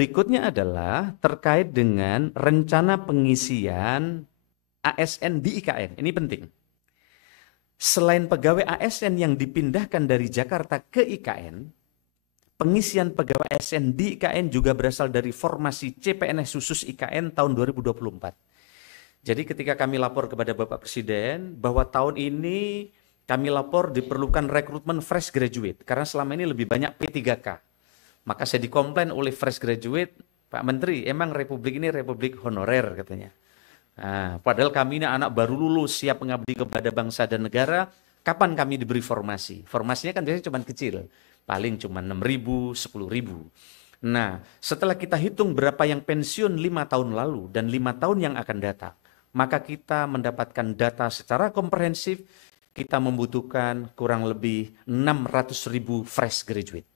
berikutnya adalah terkait dengan rencana pengisian ASN di IKN. Ini penting. Selain pegawai ASN yang dipindahkan dari Jakarta ke IKN, pengisian pegawai ASN di IKN juga berasal dari formasi CPNS khusus IKN tahun 2024. Jadi ketika kami lapor kepada Bapak Presiden bahwa tahun ini kami lapor diperlukan rekrutmen fresh graduate karena selama ini lebih banyak P3K. Maka saya dikomplain oleh fresh graduate, Pak Menteri, emang Republik ini Republik honorer katanya. Nah, padahal kami ini anak baru lulus, siap mengabdi kepada bangsa dan negara, kapan kami diberi formasi? Formasinya kan biasanya cuma kecil, paling cuma 6.000, 10.000. Nah, setelah kita hitung berapa yang pensiun 5 tahun lalu dan 5 tahun yang akan datang, maka kita mendapatkan data secara komprehensif, kita membutuhkan kurang lebih 600.000 fresh graduate.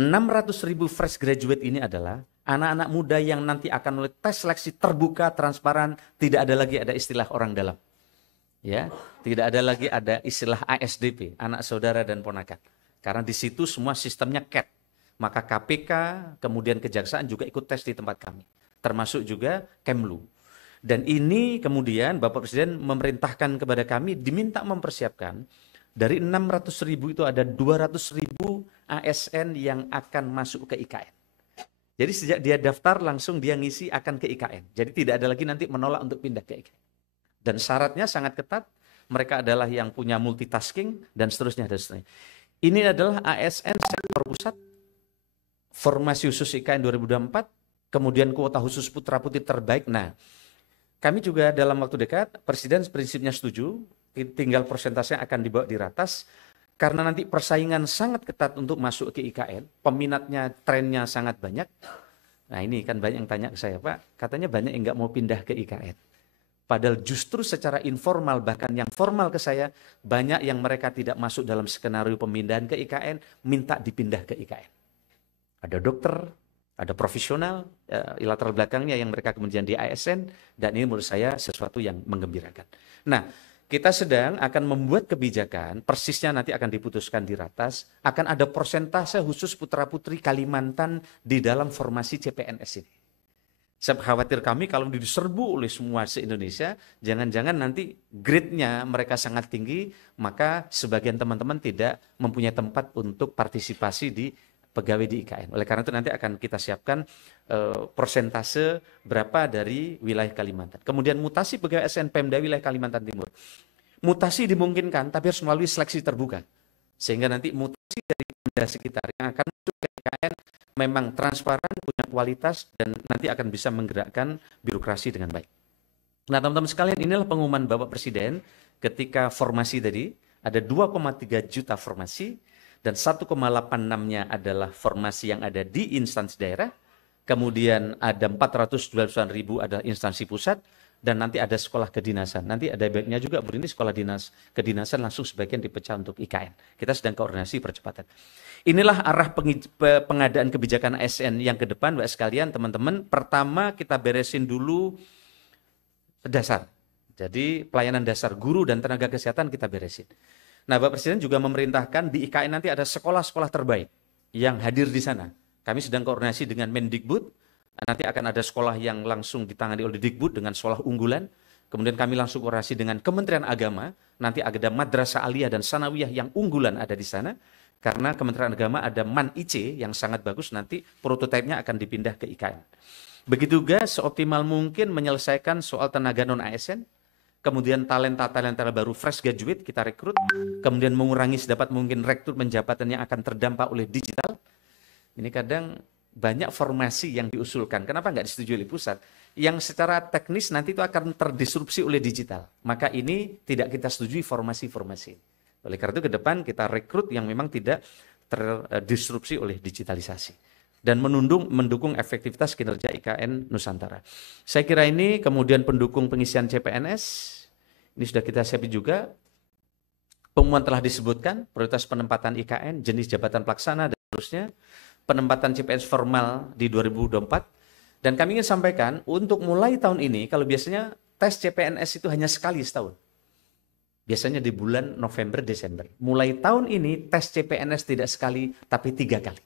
600.000 fresh graduate ini adalah anak-anak muda yang nanti akan melalui tes seleksi terbuka, transparan, tidak ada lagi ada istilah orang dalam. Ya, tidak ada lagi ada istilah ASDP, anak saudara dan ponakan. Karena di situ semua sistemnya CAT. Maka KPK, kemudian Kejaksaan juga ikut tes di tempat kami. Termasuk juga Kemlu. Dan ini kemudian Bapak Presiden memerintahkan kepada kami diminta mempersiapkan dari 600.000 itu ada 200.000 ASN yang akan masuk ke IKN. Jadi sejak dia daftar langsung dia ngisi akan ke IKN. Jadi tidak ada lagi nanti menolak untuk pindah ke IKN. Dan syaratnya sangat ketat, mereka adalah yang punya multitasking dan seterusnya dan seterusnya. Ini adalah ASN sektor pusat, formasi khusus IKN 2024, kemudian kuota khusus putra putri terbaik. Nah, kami juga dalam waktu dekat, Presiden prinsipnya setuju, tinggal persentasenya akan dibawa di ratas, karena nanti persaingan sangat ketat untuk masuk ke IKN, peminatnya, trennya sangat banyak. Nah ini kan banyak yang tanya ke saya, Pak, katanya banyak yang nggak mau pindah ke IKN. Padahal justru secara informal, bahkan yang formal ke saya, banyak yang mereka tidak masuk dalam skenario pemindahan ke IKN, minta dipindah ke IKN. Ada dokter, ada profesional, latar belakangnya yang mereka kemudian di ASN, dan ini menurut saya sesuatu yang menggembirakan. Nah, kita sedang akan membuat kebijakan, persisnya nanti akan diputuskan di ratas, akan ada persentase khusus putra-putri Kalimantan di dalam formasi CPNS ini. Saya khawatir kami kalau diserbu oleh semua se-Indonesia, jangan-jangan nanti grade-nya mereka sangat tinggi, maka sebagian teman-teman tidak mempunyai tempat untuk partisipasi di pegawai di IKN. Oleh karena itu nanti akan kita siapkan persentase berapa dari wilayah Kalimantan. Kemudian mutasi pegawai ASN Pemda wilayah Kalimantan Timur. Mutasi dimungkinkan, tapi harus melalui seleksi terbuka. Sehingga nanti mutasi dari Pemda sekitar yang akan masuk ke IKN memang transparan, punya kualitas, dan nanti akan bisa menggerakkan birokrasi dengan baik. Nah teman-teman sekalian, inilah pengumuman Bapak Presiden ketika formasi tadi, ada 2,3 juta formasi, dan 1,86-nya adalah formasi yang ada di instansi daerah, kemudian ada 429.000 ada instansi pusat, dan nanti ada sekolah kedinasan. Nanti ada baiknya juga, ini sekolah dinas kedinasan langsung sebagian dipecah untuk IKN. Kita sedang koordinasi percepatan. Inilah arah pengadaan kebijakan ASN yang ke depan, Mbak sekalian, teman-teman. Pertama kita beresin dulu dasar. Jadi pelayanan dasar guru dan tenaga kesehatan kita beresin. Nah, Bapak Presiden juga memerintahkan di IKN nanti ada sekolah-sekolah terbaik yang hadir di sana. Kami sedang koordinasi dengan Mendikbud, nanti akan ada sekolah yang langsung ditangani oleh Dikbud dengan sekolah unggulan. Kemudian kami langsung koordinasi dengan Kementerian Agama, nanti ada madrasah aliyah dan sanawiyah yang unggulan ada di sana. Karena Kementerian Agama ada MAN IC yang sangat bagus, nanti prototipenya akan dipindah ke IKN. Begitu juga seoptimal mungkin menyelesaikan soal tenaga non-ASN, kemudian talenta-talenta baru fresh graduate kita rekrut, kemudian mengurangi sedapat mungkin rekrutmen jabatan yang akan terdampak oleh digital. Ini kadang banyak formasi yang diusulkan, kenapa nggak disetujui oleh pusat? Yang secara teknis nanti itu akan terdisrupsi oleh digital. Maka ini tidak kita setujui formasi-formasi. Oleh karena itu ke depan kita rekrut yang memang tidak terdisrupsi oleh digitalisasi. Dan mendukung efektivitas kinerja IKN Nusantara. Saya kira ini kemudian pendukung pengisian CPNS, ini sudah kita siapin juga. Pengumuman telah disebutkan, prioritas penempatan IKN, jenis jabatan pelaksana, dan seterusnya. Penempatan CPNS formal di 2024. Dan kami ingin sampaikan, untuk mulai tahun ini, kalau biasanya tes CPNS itu hanya sekali setahun. Biasanya di bulan November, Desember. Mulai tahun ini tes CPNS tidak sekali, tapi 3 kali.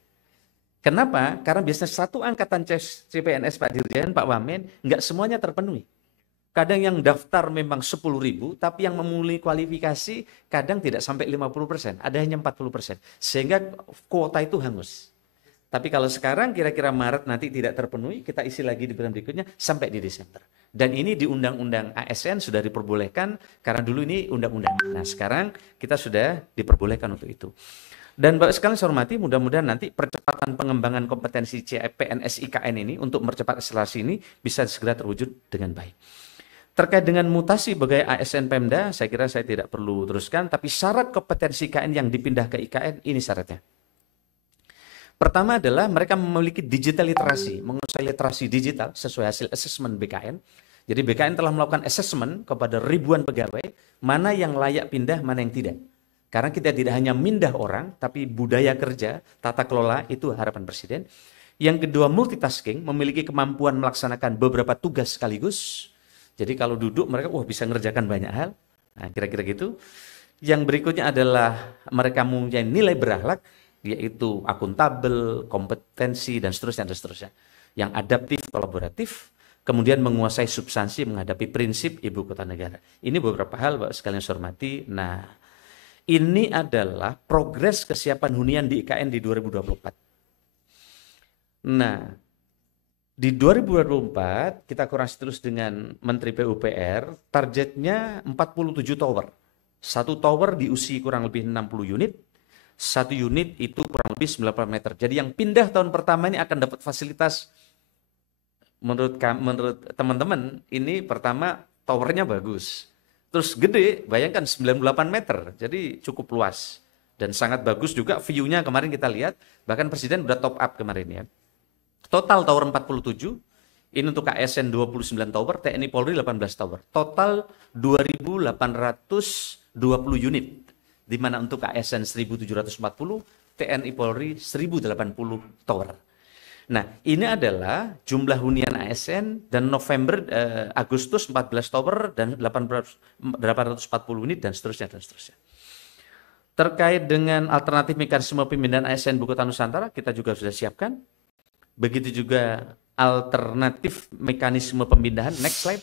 Kenapa? Karena biasanya satu angkatan CPNS Pak Dirjen, Pak Wamen, nggak semuanya terpenuhi. Kadang yang daftar memang 10.000, tapi yang memenuhi kualifikasi kadang tidak sampai 50%, ada hanya 40%. Sehingga kuota itu hangus. Tapi kalau sekarang kira-kira Maret nanti tidak terpenuhi, kita isi lagi di bulan berikutnya sampai di Desember. Dan ini di Undang-Undang ASN sudah diperbolehkan, karena dulu ini undang-undang. Nah sekarang kita sudah diperbolehkan untuk itu. Dan Bapak sekalian saya hormati, mudah-mudahan nanti percepatan pengembangan kompetensi CPNS IKN ini untuk mempercepat akselerasi ini bisa segera terwujud dengan baik. Terkait dengan mutasi sebagai ASN Pemda, saya kira saya tidak perlu teruskan, tapi syarat kompetensi IKN yang dipindah ke IKN, ini syaratnya. Pertama adalah mereka memiliki digital literasi, menguasai literasi digital sesuai hasil asesmen BKN. Jadi BKN telah melakukan asesmen kepada ribuan pegawai, mana yang layak pindah, mana yang tidak. Karena kita tidak hanya mindah orang, tapi budaya kerja, tata kelola, itu harapan Presiden. Yang kedua, multitasking, memiliki kemampuan melaksanakan beberapa tugas sekaligus. Jadi kalau duduk mereka bisa mengerjakan banyak hal. Nah, kira-kira gitu. Yang berikutnya adalah mereka mempunyai nilai berakhlak, yaitu akuntabel, kompetensi, dan seterusnya, dan seterusnya. Yang adaptif, kolaboratif, kemudian menguasai substansi menghadapi prinsip ibu kota negara. Ini beberapa hal, Bapak sekalian saya hormati. Nah, ini adalah progres kesiapan hunian di IKN di 2024. Nah, di 2024 kita koordinasi terus dengan Menteri PUPR, targetnya 47 tower. Satu tower diusi kurang lebih 60 unit, satu unit itu kurang lebih 90 meter. Jadi yang pindah tahun pertama ini akan dapat fasilitas, menurut teman-teman, ini pertama towernya bagus. Terus gede, bayangkan 98 meter, jadi cukup luas. Dan sangat bagus juga view-nya kemarin kita lihat, bahkan Presiden udah top up kemarin ya. Total tower 47, ini untuk KSN 29 tower, TNI Polri 18 tower. Total 2.820 unit. Di mana untuk ASN 1.740, TNI Polri 1.080 tower. Nah, ini adalah jumlah hunian ASN dan Agustus 14 tower dan 840 unit dan seterusnya dan seterusnya. Terkait dengan alternatif mekanisme pemindahan ASN Ibu Kota Nusantara, kita juga sudah siapkan. Begitu juga alternatif mekanisme pemindahan, next slide.